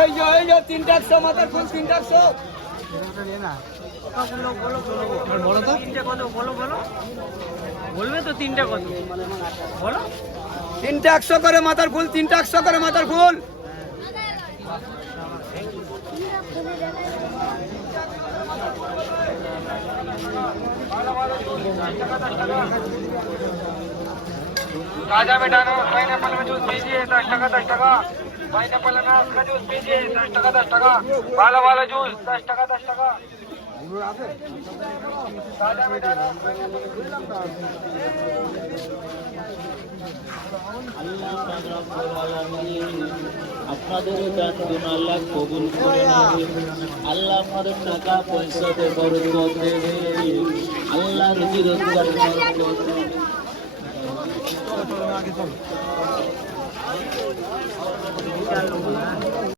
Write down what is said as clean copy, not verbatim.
এই যে 300 মাথার ফুল 300 বলো তো তিনটা কত, বলো বলবে তো তিনটা কত বলো। 300 করে মাথার ফুল, 300 করে মাথার ফুল। ताजा बेटानो पाइनएप्पल में जूस पीजिए 10 टका 10 टका। पाइनएप्पल अनारस का जूस पीजिए 10 टका 10 टका। वाला वाला जूस 10 टका 10 टका। ताजा बेटानो আপনাদের দান আল্লাহ কবুল করে নেবেন। আল্লাহ আমাদের টাকা পয়সাতে বরকত দেবে। আল্লাহ রুজি রোজগার বরকত দেবে।